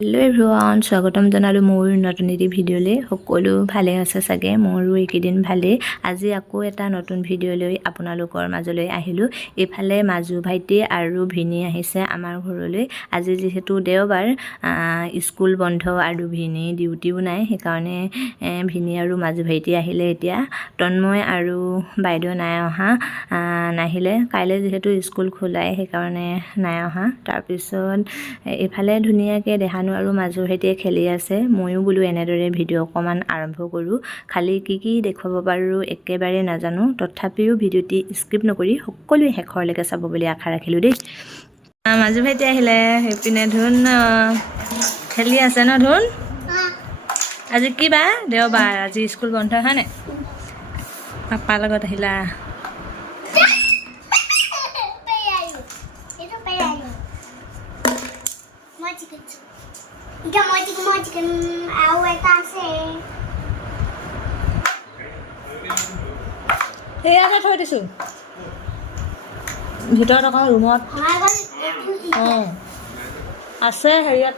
Hello' everyone, স্বাগতম জনালোঁ মোৰ নতুন এটি ভিডিঅ'লৈ। সকলো ভালে আছে চাগে, মোৰো এইকেইদিন ভালেই। আজি আকৌ এটা নতুন ভিডিঅ' লৈ আপোনালোকৰ মাজলৈ আহিলোঁ। এইফালে মাজু ভাইটি আৰু ভিনি আহিছে আমাৰ ঘৰলৈ। আজি যিহেতু দেওবাৰ, স্কুল বন্ধ আৰু ভিনি ডিউটিও নাই, সেইকাৰণে ভিনি আৰু মাজু ভাইটি আহিলে। এতিয়া তন্ময় আৰু বাইদেউ নাই অহা, নাহিলে। কাইলৈ যিহেতু স্কুল খোলাই, সেইকাৰণে নাই অহা। তাৰপিছত এইফালে ধুনীয়াকৈ দেহানো আৰু মাজু ভাইটিয়ে খেলি আছে। ময়ো বোলো এনেদৰে ভিডিঅ' অকণমান আৰম্ভ কৰোঁ। খালি কি দেখুৱাব পাৰোঁ একেবাৰে নাজানো, তথাপিও ভিডিঅ'টি স্কিপ নকৰি সকলোৱে শেষৰলৈকে চাব বুলি আশা ৰাখিলোঁ দেই। মাজু ভাইটি আহিলে, সেইপিনে ধুন খেলি আছে ন। ধুন আজি কি বা দেওবাৰ, আজি স্কুল বন্ধ হয় নাই? পাপাৰ লগত আহিলা। সেয়াতে থৈ দিছোঁ ভিতৰত, আকৌ ৰুমত আছে। হেৰিয়াত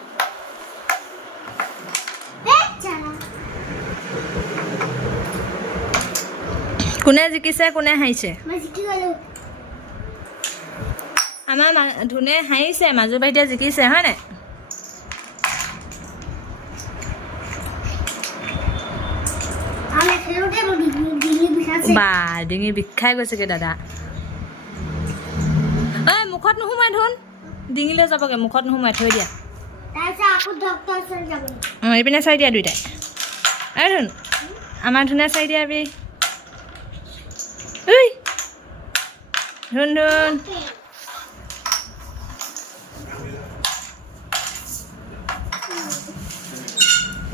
কোনে জিকিছে, কোনে হাৰিছে? আমাৰ ধুনে হাৰিছে, মাজু ভাইটিয়ে জিকিছে হয় নাই? বা ডিঙি বিষাই গৈছেগে দাদা। ঐ মুখত নোসোমাই, ধুন ডিঙিলৈ যাবগে, মুখত নোসোমাই, থৈ দিয়া। এইপিনে চাই দিয়া দুইটাই। এই ধুন আমাৰ ধুনে চাই দিয়া। ঐ ধুন ধুন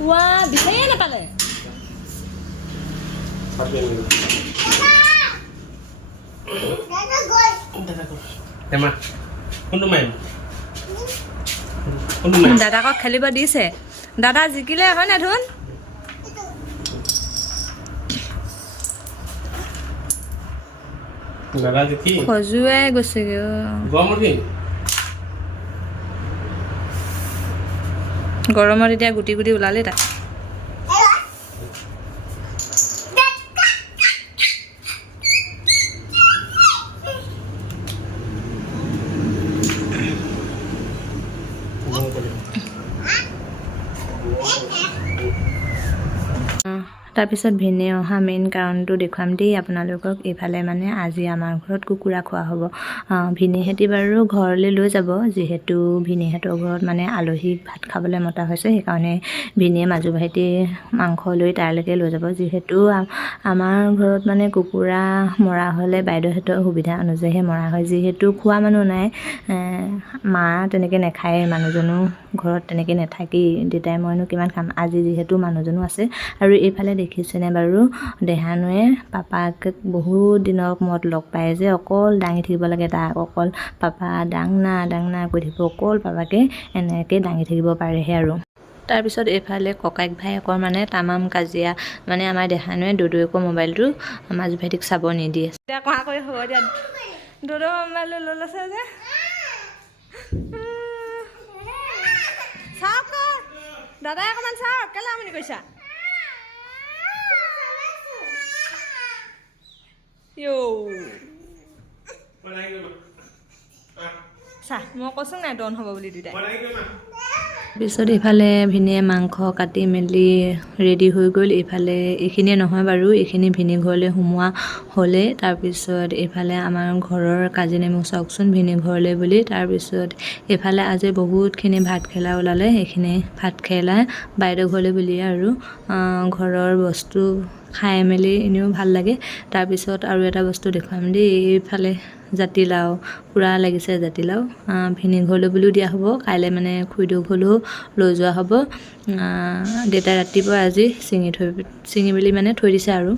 ৱা বিচাৰিয়ে নাপালে। দাদাকক খেলিব দিছে, দাদা জিকিলে হয় নাই? ধুন খজুৱাই গৈছেগে। গৰমত এতিয়া গুটি গুটি ওলালে তাক। তাৰপিছত ভিনে অহা মেইন কাৰণটো দেখুৱাম দেই আপোনালোকক। এইফালে মানে আজি আমাৰ ঘৰত কুকুৰা খোৱা হ'ব। ভিনিহঁতি বাৰু ঘৰলৈ লৈ যাব, যিহেতু ভিনিহঁতৰ ঘৰত মানে আলহীক ভাত খাবলৈ মতা হৈছে। সেইকাৰণে ভিনিয়ে মাজু ভাইটি মাংস লৈ তালৈকে লৈ যাব। যিহেতু আমাৰ ঘৰত মানে কুকুৰা মৰা হ'লে বাইদেউহঁতৰ সুবিধা অনুযায়ীহে মৰা হয়। যিহেতু খোৱা মানুহ নাই, মা তেনেকৈ নাখায়, মানুহজনো ঘৰত তেনেকৈ নাথাকেই, দেউতাই মইনো কিমান খাম। আজি যিহেতু মানুহজনো আছে। আৰু এইফালে দেখিছেনে বাৰু, দেহানুৱে পাপাক বহুত দিনৰ মূৰত লগ পায় যে, অকল দাঙি থাকিব লাগে তাক, অকল পাপা দাং না কৈ থাকিব, অকল পাপাকে এনেকৈ দাঙি থাকিব পাৰেহে আৰু। তাৰপিছত এইফালে ককাইক ভায়েকৰ মানে তামাম কাজিয়া। মানে আমাৰ দেহানুৱে দদৌকো মোবাইলটো মাজু ভাইটিক চাব নিদিয়ে। এতিয়া কোৱা কৰি হ'ব দিয়া, দদৌ মোবাইলটো লৈ লৈছে যে। চাওক দাদাই অকণমান চাওক, কেলে আমনি কৰিছা? মই কৈছোঁ নাই ডন হ'ব বুলি দুইটাই। তাৰপিছত এইফালে ভিনিয়ে মাংস কাটি মেলি ৰেডি হৈ গ'ল। এইফালে এইখিনিয়ে নহয় বাৰু, এইখিনি ভিনি ঘৰলৈ সোমোৱা হ'লে। তাৰপিছত এইফালে আমাৰ ঘৰৰ কাজি নেমু চাওকচোন, ভিনি ঘৰলৈ বুলি। তাৰপিছত এইফালে আজি বহুতখিনি ভাত খেলা ওলালে, সেইখিনি ভাত খেলা বাইদেউ ঘৰলৈ বুলিয়ে আৰু ঘৰৰ বস্তু খাই মেলি এনেও ভাল লাগে। তাৰপিছত আৰু এটা বস্তু দেখুৱাম দেই, এইফালে জাতিলাও পূৰা লাগিছে। জাতিলাও ভিনি ঘৰলৈ বুলিও দিয়া হ'ব, কাইলৈ মানে খুৰীদেউ ঘৰলৈও লৈ যোৱা হ'ব। দেউতাই ৰাতিপুৱা আজি ছিঙি মেলি মানে থৈ দিছে আৰু।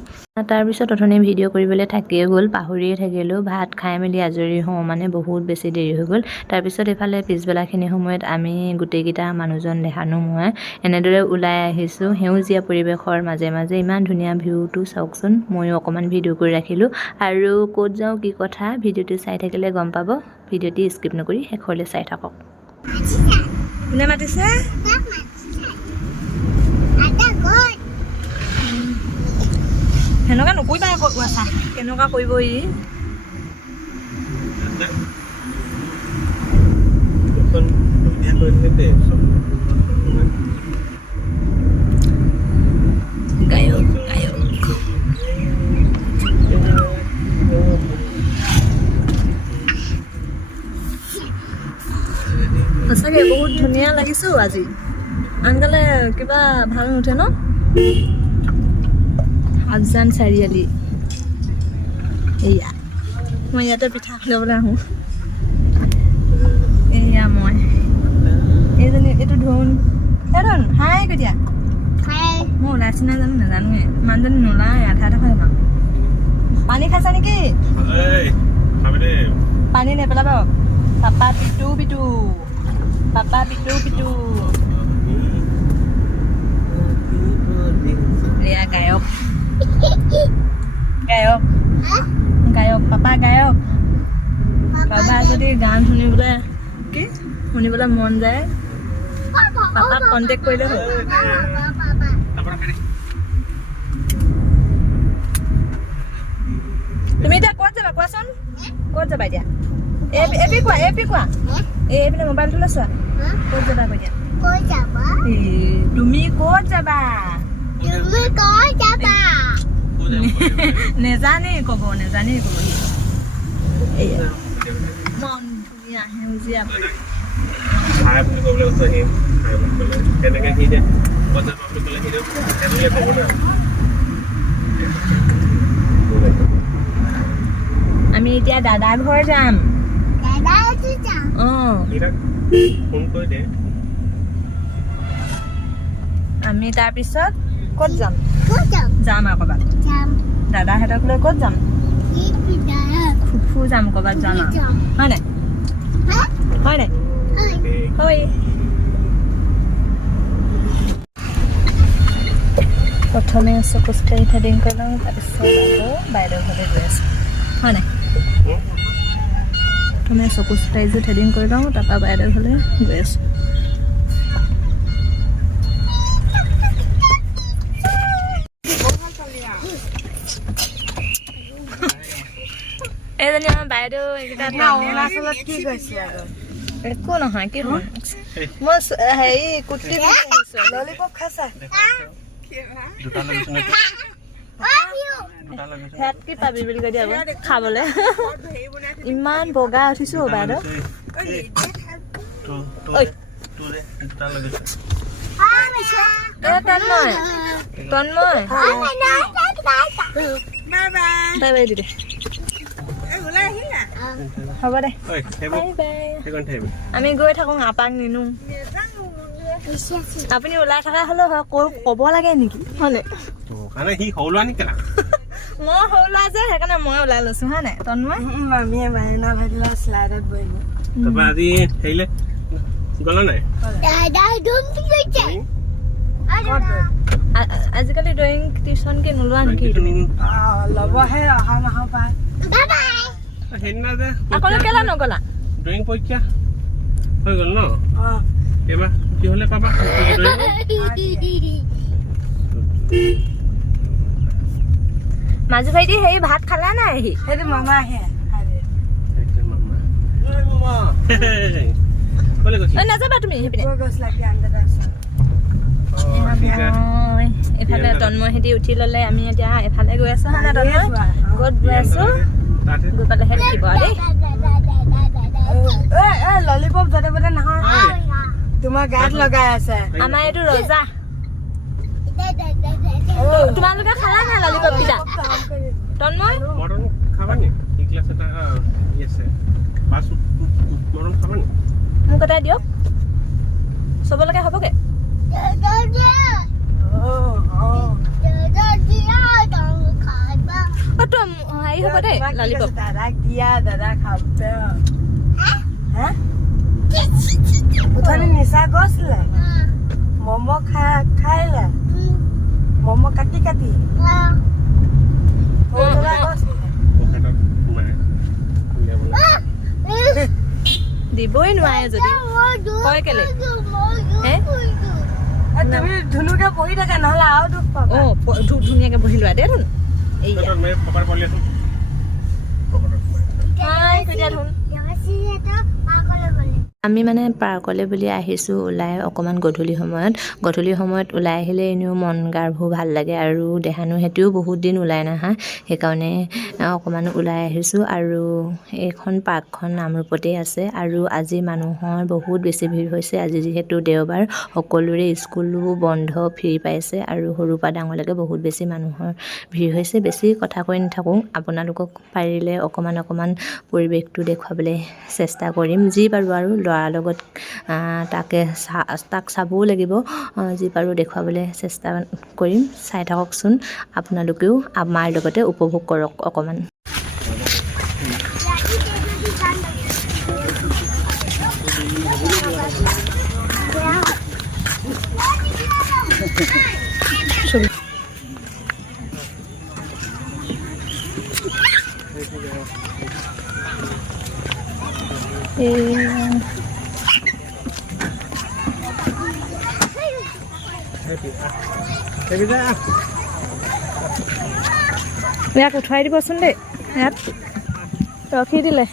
তাৰপিছত অথনি ভিডিঅ' কৰিবলৈ থাকিয়ে গ'ল, পাহৰিয়ে থাকিলোঁ। ভাত খাই মেলি আজৰি হওঁ মানে বহুত বেছি দেৰি হৈ গ'ল। তাৰপিছত এইফালে পিছবেলাখিনি সময়ত আমি গোটেইকেইটা, মানুহজন, দেহানো, মই এনেদৰে ওলাই আহিছোঁ সেউজীয়া পৰিৱেশৰ মাজে মাজে। ইমান ধুনীয়া ভিউটো চাওকচোন। ময়ো অকণমান ভিডিঅ' কৰি ৰাখিলোঁ, আৰু ক'ত যাওঁ কি কথা ভিডিঅ'টো চাই থাকিলে গম পাব। ভিডিঅ'টি স্কিপ নকৰি শেষলৈ চাই থাকক। কোনে মাতিছে সেনেকুৱা নকৰিবা আকৌ চা কেনেকুৱা কৰিব ই গায়ক গায়ক সঁচাকৈ বহুত ধুনীয়া লাগিছো আজি আনকালে কিবা ভাল নুঠে ন আফজান চাৰিআলি এয়া মই ইয়াতে পিঠা খাবলৈ আহোঁ এয়া মই এইজনী এইটো ধুন ধুন হাই কেতিয়া মই ওলাইছে নাই জানো নাজানোৱে মানুহজনী নোলায় আধা আধা খাই পাওঁ পানী খাইছা নেকি পানী নেপেলাবা পাপা পিটু পিটু পাপা পিটু পিটু এয়া গায়ক গায়ক গায়ক পাপা গায়ক পাপা যদি গান শুনিবলৈ কি শুনিবলৈ মন যায় পাপাক কণ্টেক্ট কৰিলে হ'ল তুমি এতিয়া ক'ত যাবা কোৱাচোন ক'ত যাবা এতিয়া এপি কোৱা এইপিনে মোবাইলটো লৈছা ক'ত যাবা কৈ দিয়া তুমি ক'ত যাবা নেজানেই ক'ব মন ধুনীয়া সেউজীয়া আমি এতিয়া দাদা ঘৰ যাম আমি তাৰপিছত ক'ত যাম যাম আৰু ক'ৰবাত দাদাহঁতক লৈ ক'ত যাম ফুফু যাম ক'ৰবাত যাম আৰু হয় নাই হয় প্ৰথমে আছোঁ খোজকাঢ়ি থ্ৰেডিং কৰি লওঁ তাৰপিছত আকৌ বাইদেউ ঘৰলৈ গৈ আছোঁ হয় নাই প্ৰথমে চকু চুটাইযোৰ থ্ৰেডিং কৰি লওঁ তাৰপৰা বাইদেউ ঘৰলৈ গৈ আছোঁ এইজনী আমাৰ বাইদেউ এইকেইটা একো নহয় কি হ'ল মই হেৰি কুৰ্তি ললিপপ খাইছা ইয়াত কি পাবি বুলি কৈ দিয়া খাবলৈ ইমান বগা উঠিছো বাইদেউ তন্ময় বাই বাই দিদে হ'ব দে আমি গৈ থাকোঁ আপাক নিনো আপুনি ওলাই থকা হ'লেও হয় ক'ব লাগে নেকি হয়নে মই সৰু ল'ৰা যে সেইকাৰণে মই ওলাই লৈছোঁ হয় নাই তন্ময় মামীয়ে মাইনা ভাইটিলা শ্লাইডত বহিব তাৰপৰা আজি হেৰিলে গ'লা নাই আজিকালি ড্ৰয়িং টিউশ্যন কি নোলোৱা নেকি ল'বহে অহা মাহৰ পৰা সেইদিনা যে আকৌ কেলা নগ'লা ড্ৰয়িং পৰীক্ষা হৈ গ'ল ন এইবাৰ কি হ'লে পাবা মাজু ভাইটি হেৰি ভাত খালা নাই আহি সেইটো মামা আহে নাযাবা তুমি সেইপিনে এফালে তন্ময় হেঁতি উঠি ল'লে আমি এতিয়া এফালে গৈ আছোঁ হয় নাই তন্ময় ক'ত গৈ আছোঁ গৈ পালেহে দেখিব আৰু দেই ললিপপ য'তে ত'তে নহয় তোমাৰ গাত লগাই আছে আমাৰ এইটো ৰজা তোমালোকে খালা নাই ললিপপ কেইটা তন্ময় মোক এটাই দিয়ক চবলৈকে হ'বগে হেৰি হ'ব দেই ললিপপ দাদাক দিয়া দাদা খাব উঠনি নিচা গৈছিলে ম'ম' খাইলে ম'ম' কাটি দিবই নোৱাৰে যদি কয় কেলে হে তুমি ধুনুকে বহি থাকা নহ'লে আৰু দুখ পাবা। ধুনীয়াকৈ বহি লোৱা দেই ধুন এইয়া ধুন আমি মানে পাৰ্কলৈ বুলি আহিছোঁ ওলাই অকণমান গধূলি সময়ত ওলাই আহিলে এনেও মন গাবোৰ ভাল লাগে আৰু দেহানুহেঁতিও বহুত দিন ওলাই নাহা সেইকাৰণে অকণমান ওলাই আহিছোঁ আৰু এইখন পাৰ্কখন নামৰূপতে আছে আৰু আজি মানুহৰ বহুত বেছি ভিৰ হৈছে আজি যিহেতু দেওবাৰ সকলোৰে স্কুলো বন্ধ ফ্ৰী পাইছে আৰু সৰুৰ পৰা ডাঙৰলৈকে বহুত বেছি মানুহৰ ভিৰ হৈছে বেছি কথা কৈ নাথাকোঁ আপোনালোকক পাৰিলে অকণমান পৰিৱেশটো দেখুৱাবলৈ চেষ্টা কৰিম যি পাৰোঁ আৰু ল'ৰাৰ লগত তাক চাবও লাগিব যি পাৰোঁ দেখুৱাবলৈ চেষ্টা কৰিম চাই থাককচোন আপোনালোকেও আমাৰ লগতে উপভোগ কৰক অকণমান ইয়াক উঠাই দিবচোন দেই ইয়াত ৰখি দিলে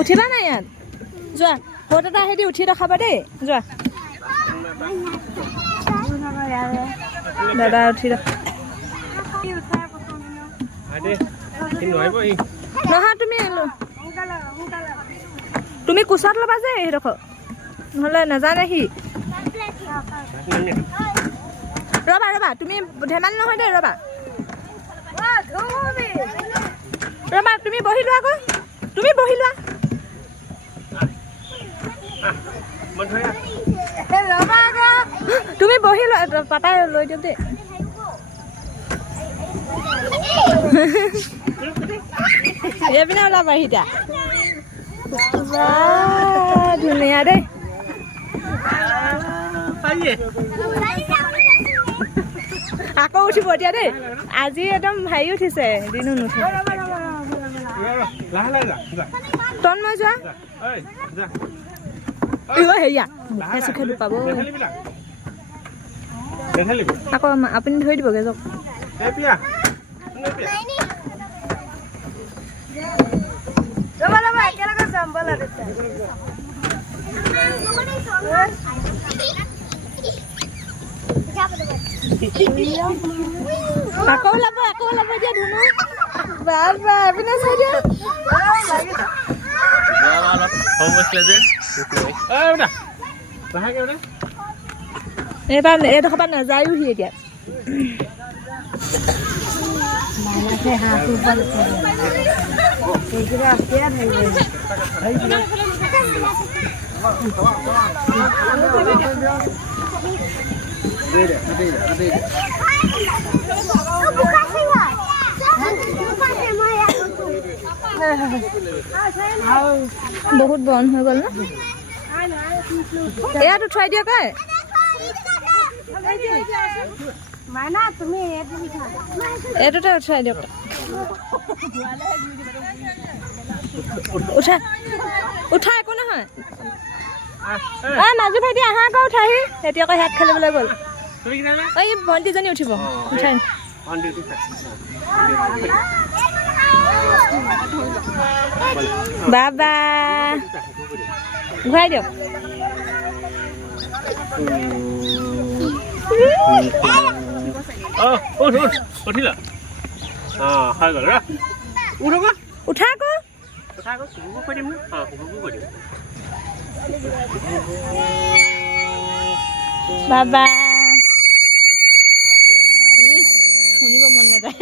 উঠিবা নাই ইয়াত যোৱা ফটো এটা আহি দি উঠি ৰখাবা দেই যোৱা দাদা উঠি নহয় তুমি কোচত ল'বা যে সেইডোখৰ নহ'লে নাজানে সি ৰ'বা তুমি ধেমালি নহয় দেই ৰ'বা তুমি বহি লোৱা আকৌ তুমি বহি লোৱা তুমি বহি লোৱা পাপাই লৈ দিয়ক দেই এইপিনে ওলাবা সিতা ধুনীয়া দেই আকৌ উঠিব এতিয়া দেই আজি একদম হেৰি উঠিছে দিনো নুঠে তন মই যোৱা হেৰিয়া মুখে চুখে লুকাব আকৌ আপুনি ধৰি দিবগৈ যাওক একেলগে যাম ব'লা আকৌ ওলাব এতিয়া ধুনু বাবা আপুনি চাই দিয়া এইবাৰ এইডোখৰ পৰা নাযায়ো সি এতিয়া বহুত বন হৈ গ'ল ন ইয়াত উঠাই দিয়ক এইটোতে উঠাই দিয়ক উঠা একো নহয় মাজু ভাইটি আহা আকৌ উঠাহি এতিয়া আকৌ হেক খেলিবলৈ গ'ল এই ভণ্টিজনী উঠিব উঠাই বাবা ঘূৰাই দিয়ক উঠা আকৌ বাবা শুনিব মন নাযায়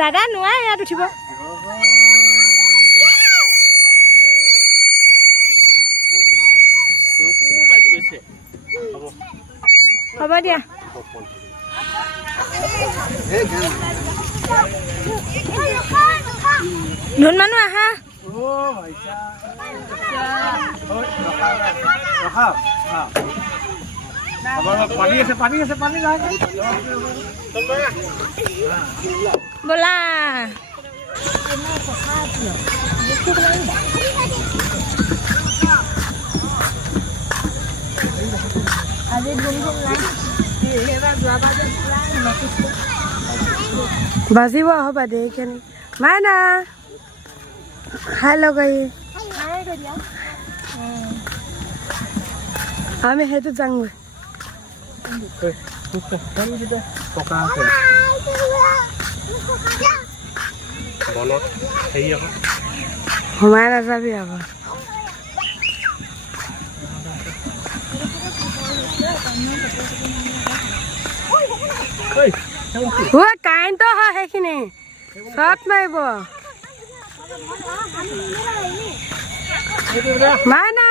দাদা নোৱাৰে ইয়াত উঠিব হ'ব দিয়া ধুন মানুহ আহা ব'লা আজি ধুম নাই এইবাৰ যোৱাবাৰ যে পুৰা নটিছ বাজিব হ'বা দে এইখিনি মাইনা হাই লগাই আমি সেইটো যাওঁগৈ সোমাই নাযাবি আকৌ কাৰেণ্ট হয় সেইখিনি চট মাৰিব মাইনা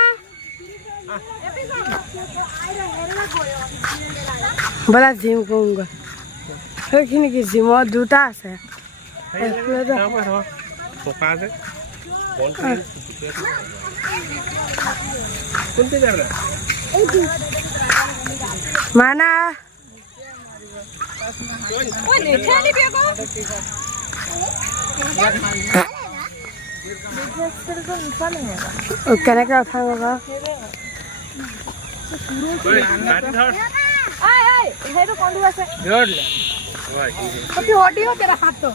ব'লা জিম কৰোঁগৈ সেইখিনি কি জিমৰ দুটা আছে মাইনা কেনেকৈ উঠাং আকৌ সেইটো কোনটো আছে হটিও কেৰা হাতটো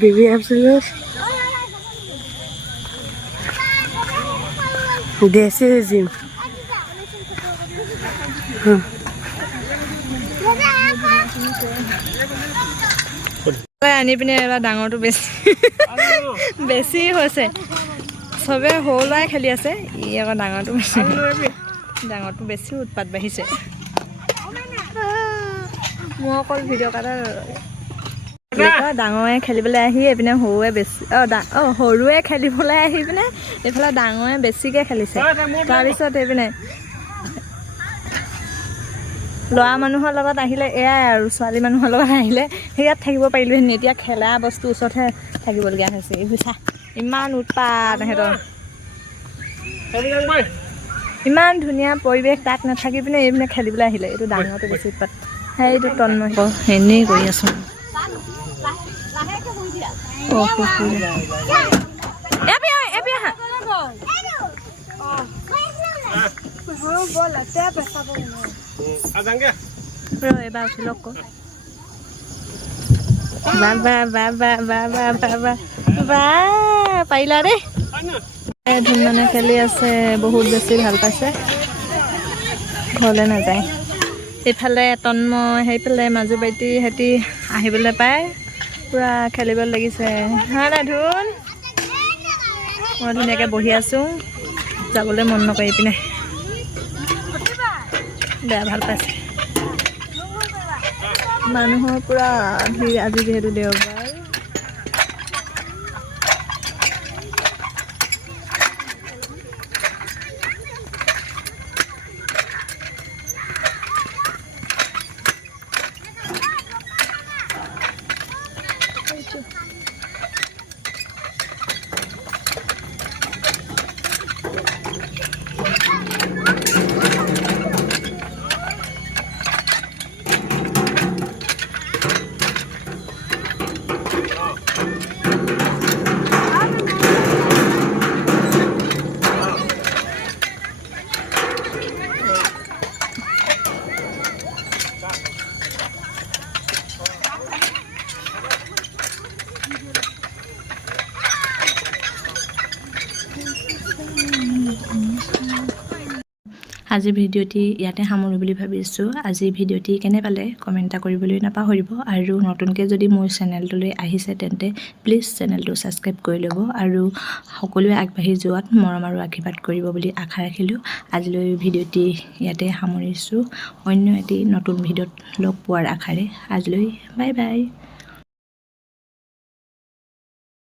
বিবি absolute দেশী জিম আনি পিনে এবাৰ ডাঙৰটো বেছি হৈছে চবে সৰু ল'ৰাই খেলি আছে ই আকৌ ডাঙৰটো বেছি উৎপাত বাঢ়িছে মই অকল ভিডিঅ' কাটাৰ ডাঙৰে খেলিবলৈ আহি এইপিনে সৰুৱে বেছি সৰুৱে খেলিবলৈ আহি পিনে এইফালে ডাঙৰে বেছিকৈ খেলিছে তাৰপিছত এইপিনে ল'ৰা মানুহৰ লগত আহিলে এয়াই আৰু ছোৱালী মানুহৰ লগত আহিলে সেয়াত থাকিব পাৰিলোহেঁতেন এতিয়া খেলা বস্তু ওচৰতহে থাকিবলগীয়া হৈছে এইবোৰ চা ইমান উৎপাত সিহঁতৰ ইমান ধুনীয়া পৰিৱেশ তাত নাথাকি পিনে এইপিনে খেলিবলৈ আহিলে এইটো ডাঙৰটো বেছি উৎপাত সেইটো তন্ময় এনেই কৰি আছোঁ এবাৰ উঠিল আকৌ পাৰিলা দেই ধুনমনে খেলি আছে বহুত বেছি ভাল পাইছে ঘৰলৈ নাযায় এইফালে তন্ময় সেইফালে মাজু বাইটি সিহঁতি আহিবলৈ পায় পূৰা খেলিব লাগিছে হা না ধুন মই ধুনীয়াকৈ বহি আছোঁ যাবলৈ মন নকৰি পিনে বেয়া ভাল পাইছে মানুহৰ পূৰা ভিৰ আজি যিহেতু দেওবাৰ আজি ভিডিঅ'টি ইয়াতে সামৰোঁ বুলি ভাবিছোঁ আজি ভিডিঅ'টি কেনে পালে কমেণ্ট এটা কৰিবলৈ নাপাহৰিব আৰু নতুনকৈ যদি মোৰ চেনেলটোলৈ আহিছে তেন্তে প্লিজ চেনেলটো ছাবস্ক্ৰাইব কৰি ল'ব আৰু সকলোৱে আগবাঢ়ি যোৱাত মৰম আৰু আশীৰ্বাদ কৰিব বুলি আশা ৰাখিলোঁ আজিলৈ ভিডিঅ'টি ইয়াতে সামৰিছোঁ অন্য এটি নতুন ভিডিঅ'ত লগ পোৱাৰ আশাৰে আজিলৈ বাই বাই।